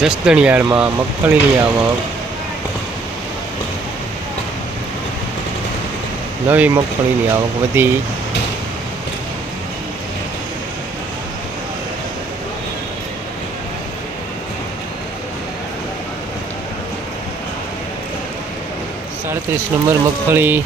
જસદણિયાળમાં મગફળીની આવક નવી મગફળીની આવક વધી. સાડત્રીસ નંબર મગફળી.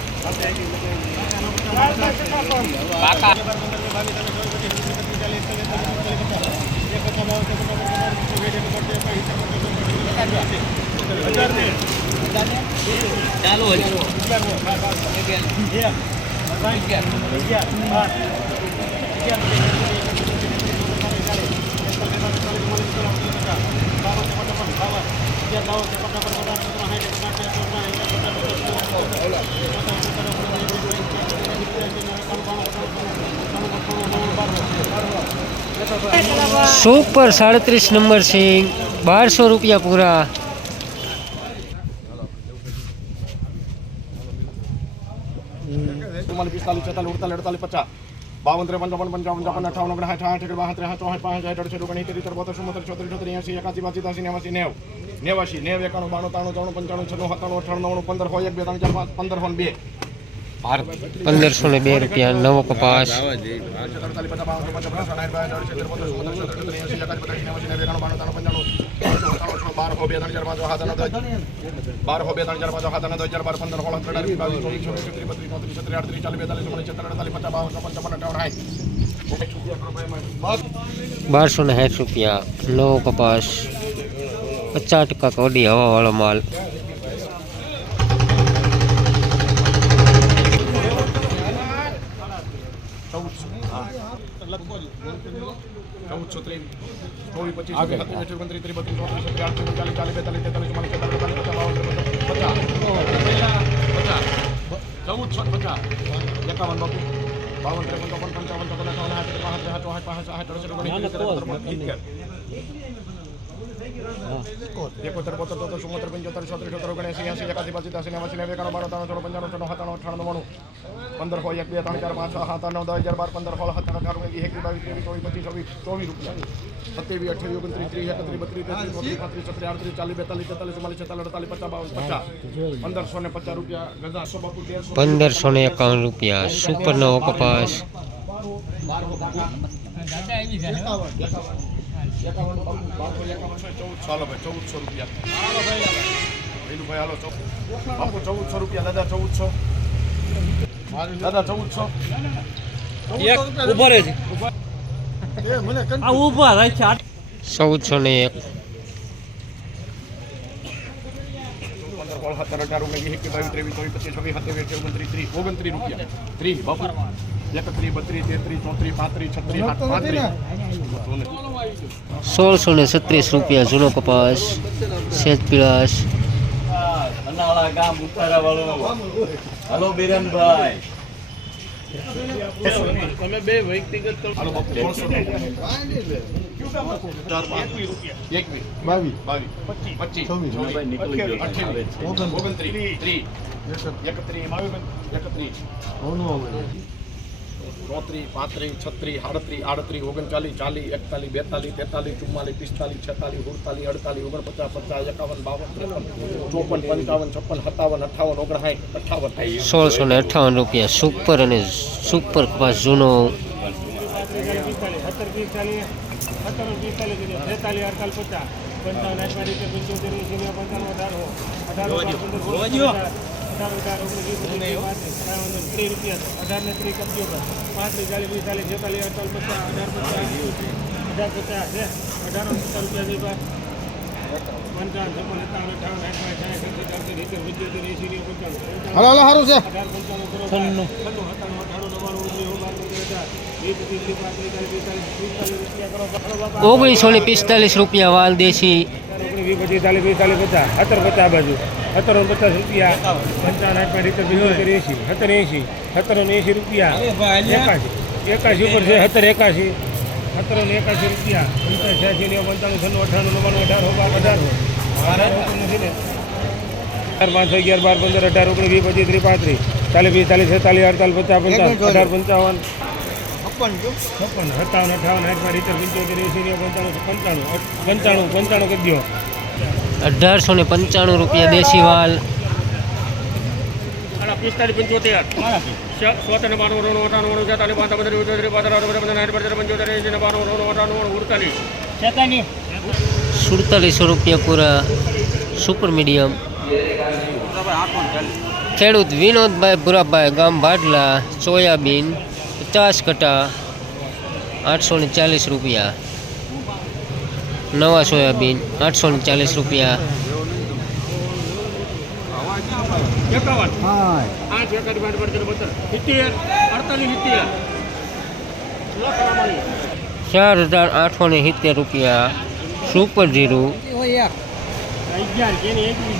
સુપર સાડત્રીસ નંબર સિંગ બારસો રૂપિયા પૂરા ચુમ્માલીસ પિસ્તાલીસ છેતાલીસ ઉડતાલીસ અડતાલીસ પચાસ બાવન ત્રેપન ચોપન પંચાવન પંચાવન અઠાવન ઓગણ સાઠ આઠ બાસઠ ત્રેસઠ ચોસઠ પાંસઠ સાઠ અડસઠ ઓગણ સિત્તેર બોતેર ચુમ્મોતેર ચોત્રીસ ચોત્રીસ એંસી એકાસી બાસી ત્યાસી નેવાસી નેવ નેવાસી નેવ એકાણું બાણું ત્રાણું ત્રાણું પંચાણું છન્નું સત્તાણું અઠાણું નવ્વાણું પંદર હોય એક બે ત્રણ ચાર પાંચ પંદર હોય ને બે પંદરસો ને બે રૂપિયા, નવો કપાસ. અડતાલીસ પચાસ બાવન ચોપન છપ્પન સાઠ બાસઠ અડસઠ સિત્તેર બોતેર ચુમ્મોતેર ચોત્રીસ ચોત્રીસ એંસી એકાસી બત્રીસ નેવાસી નેવ એકાણું બાણું ત્રાણું પંચાણું સત્તાણું છ બાર હો બે ત્રણ ચાર પાંચ હાથ અને દસ બાર હો બે ત્રણ ચાર પાંચ હાથ અને દસ હજાર બાર પંદર સોળ સત્તર અઢાર બાવીસ ચોવીસ ચોવીસ છત્રીસ બત્રીસ ચોત્રીસ છત્રીસ આડત્રીસ ચાલીસ બેતાલીસ ઓગણીસ છત્તર અડતાલીસ પચાસ બાવન ચોપન ચોપન અઠાવન સાઠ બારસો ને સાઠ રૂપિયા નવો કપાસ પચાસ ટકા કોડી હવાવાળો માલ ચૌદસો ત્રેવીસ ચોવીસ પચીસ સત્યાવીસ અઠ્યાવીસ ઓગણત્રીસ ત્રીસ બત્રીસ ચોત્રીસ છત્રીસ ચાલીસ ચાલીસ બેતાલીસ તેતાલીસ ચુમ્માલીસ છેતાલીસ અડતાલીસ પચાસ પચાસ. પચાસ ચૌદસો પચાસ. એકાવન બાપુ બાવન ત્રેપન ચોપન પંચાવન ચોપન અઠાવન સાઠ પાંસઠ સાઠ ચોસઠ પાંસઠ સાઠ અડસઠ ઓગણીસ इकोत्तर बहत्तर चौहत्तर चौहत्तर पंचहत्तर छत्तीस सत्तर ओगणसी ऐसी एकासी पचासी अस्सी नवासी नवे एकानवे बारह तानवे चौदह पंचानवे सौ सत्तानवे अठानवे नवाणु पंद्रह सौ एक बे तान चार पाँच सात आठ नौ दस हज़ार बार पंद्रह सोलह सत्रह चार एक बाईस तेईस चौबीस पच्चीस छब्बीस चौबीस रुपया सत्तावीस अट्ठावी ओगनतीस तीस इकतीस बत्तीस तैतीस बत्तीस पैंतीस छत्तीस अड़तीस चालीस बैतालीस तैतालीस चौवालीस छतालीस अड़तालीस पचास बावन पचास पंद्रह सौ ने पचास रुपया, गजा सौ बापू डेढ़ सौ पंद्रह सौ ने एकावन रुपया, सुपर नवो कपास। એકાવન બાપુ બારસો એકાવનસો ચૌદસો હાલો ભાઈ ચૌદસો રૂપિયા હાલો ચૌદ બાપુ ચૌદસો રૂપિયા દાદા ચૌદસો. દાદા ચૌદસો. ચૌદસો ને એક. પંદર સોળ સત્તર અઢાર ઓગણીસ એકવીસ બાવીસ ત્રેવીસ ચોવીસ પચીસ છવ્વીસ સત્યાવીસ ઓગણત્રીસ ત્રીસ ઓગણત્રીસ રૂપિયા. ત્રીસ બાપુ. એકત્રીસ બત્રીસ તેત્રીસ ચોત્રીસ પાંત્રીસ છત્રીસ પાંત્રીસ સોળસો ને છત્રીસ રૂપિયા જૂનો કપાસ સેજ પીળાશ. અનાળા ગામ ઉતારા વાળો. હલો બિરનભાઈ. તમે બે વ્યક્તિગત એકત્રીસ. ચોત્રીસ પાંત્રીસ છત્રીસ આડત્રીસ આડત્રીસ ઓગણચાલીસ ચાલીસ એકતાલીસ બેતાલીસ તેતાલીસ ચુમ્માલીસ પિસ્તાલીસ છેતાલીસ સુડતાલીસ અડતાલીસ ઓગણપચાસ પચાસ એકાવન બાવન ત્રેપન ચોપન પંચાવન છપ્પન સત્તાવન અઠાવન ઓગણસાઠ અઠાવન સોળસો ને અઠ્ઠાવન રૂપિયા સુપર અને સુપર કપાસ જૂનો પંચાવન આઠમાં રીતે પંચોતેર એંસી નેવું પંચાણું અઢાર અઢાર પંદર સોળ અઢાર અઢાર ઓગણીસ વીસ પચીસ પાંત્રીસ ત્રાવન ત્રીસ રૂપિયા અઢાર ને ત્રીસ કબજો પર પાંત્રીસ ચાલીસ પિસ્તાલીસ છેતાલીસ અડતાલીસ પચાસ અઢાર પચાસ અઢાર પચાસ છે અઢાર પચાસ રૂપિયા જેવા પંચાવન છપ્પન સત્તાવન અઠાવન આઠમાં સાઠ સત્તર ચારસો સિત્તેર પંચોતેર એંસી નેવું પંચાવન હાલો હાલો સારું છે અઢાર પંચાણું કરો છન્નું છન્નું સત્તાણું અઠાણું નવ્વાણું ઓગણીસ બાર પંદર હજાર વીસ ત્રીસ ત્રીસ પાંત્રીસ ચાલીસ પિસ્તાલીસ પિસ્તાલીસ રૂપિયા કરો પકડો બાપા ઓગણીસો ને પિસ્તાલીસ રૂપિયા વાલ દેશી ઓગણીસ વીસ પચીસ ચાલીસ પિસ્તાલીસ પચાસ. સત્તર પચાસ બાજુ. સત્તર પચાસ રૂપિયા. પંચાવન આઠમાં રીતે પિસ્તાલીસ એંસી સત્તર એંસી સત્તર એંસી રૂપિયા. એકાશી. એકાશી ઉપર છે સત્તર એકાશી. સત્તર એકાશી રૂપિયા. પંચાસ છ્યાસી નેવું પંચાણું છન્નું અઠાણું નવ્વાણું અઢાર હોબા અઢાર. નથી ને ચાર પાંચ અગિયાર બાર પંદર અઢાર ઓગણીસ વીસ પચીસ ત્રીસ પાંત્રીસ. ચાલીસ પિસ્તાલીસ છેતાલીસ અડતાલીસ પચાસ પંચાવન અઢાર પંચાવન. છપ્પન સત્તાવન અઠાવન આઠમાં રીતર પંચોતેર એસી પંચાણું પંચાણું પંચાણું પંચાણું કરી દો અઢારસો ને પંચાણું રૂપિયા દેશી વાલ પિસ્તાલીસ પંચોતેર. સોતેર બાણું રોણું અઠાણું ઓણું છેતાલીસ પાંચ બધા પંચોતેર પાંચ અઢાર બધા બધા પંચોતેર પંચોતેર એસી ને બાણું રોણું અઠાણું ઓણું ઉડતાલીસ. સુડતાલીસો રૂપિયા પૂરા સુપર મીડિયમ. ખેડૂત વિનોદભાઈ ભુરાભાઈ ગામ ભાડલા સોયાબીન. પચાસ કટા આઠસો ને ચાલીસ રૂપિયા નવા સોયાબીન આઠસો ને ચાલીસ રૂપિયા એકાવન આઠ એકાદ પાંચ પંદર બત્તર સિત્તેર અડતાલીસ સિત્તેર લાખ રામાણી ચાર હજાર આઠસો ને સિત્તેર રૂપિયા સુપર જીરું અગિયાર જેને એકવીસ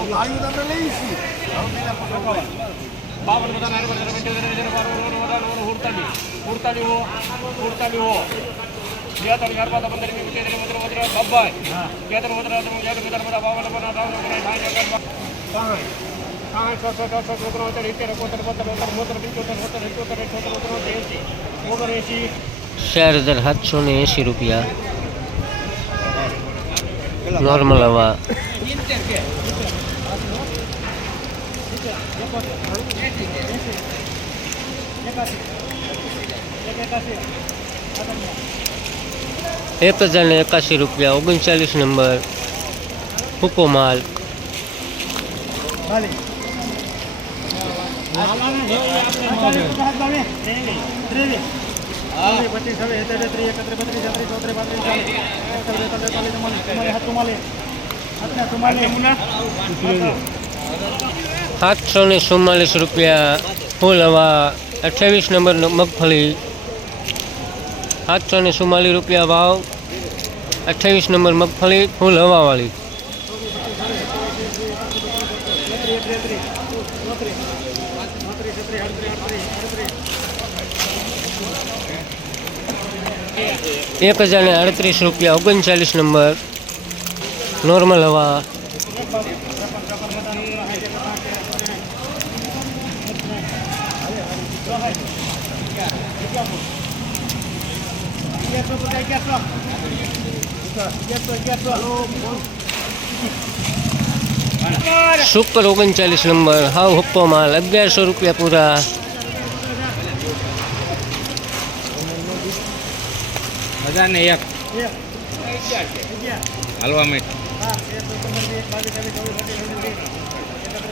જીરું બાવન બધા નાર બધા ઉડતાલીસ હો ઉડતાલીસ હો બેતાલીસ ચાર પાંચ પંદર વીસ પચીસ ત્રીસ બત્રીસ બત્રીસ છબ્બાઈ બેતાલીસ બત્રીસ ત્રણ ચાર બધા બાવન બધા અઠાવન ઓગણીસ સાઠ એકાવન સાઠ સાઠ છસો છસો ઓગણોતેર ઇત્તેર એકોતેર બોતેર બોતેર બોતેર પંચોતેર બોતેર એકોતેર એસી ઓગણોતેર એસી સાતસો ને એંસી રૂપિયા. નોર્મલ હવા. એક હજાર ને એકાસી રૂપિયા ઓગણચાલીસ નંબર હુકો માલ સાતસો ને ચુમ્માલીસ રૂપિયા ફૂલ હવા અઠ્યાવીસ નંબર મગફળી સાતસો ને ચુમ્માલીસ રૂપિયા ભાવ અઠ્યાવીસ નંબર મગફળી ફૂલ હવાવાળી એક હજાર ને અડત્રીસ રૂપિયા ઓગણચાલીસ નંબર નોર્મલ હવા સુપર ઓગણચાલીસ નંબર હાવ હુપ્પો માલ અગિયારસો રૂપિયા પૂરા હજાર ને એક હાલવા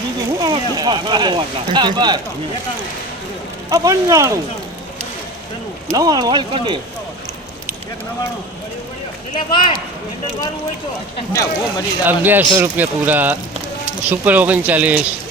બીજું હું આમાં કરી અગિયારસો રૂપિયા પૂરા. સુપર ઓગણચાલીસ.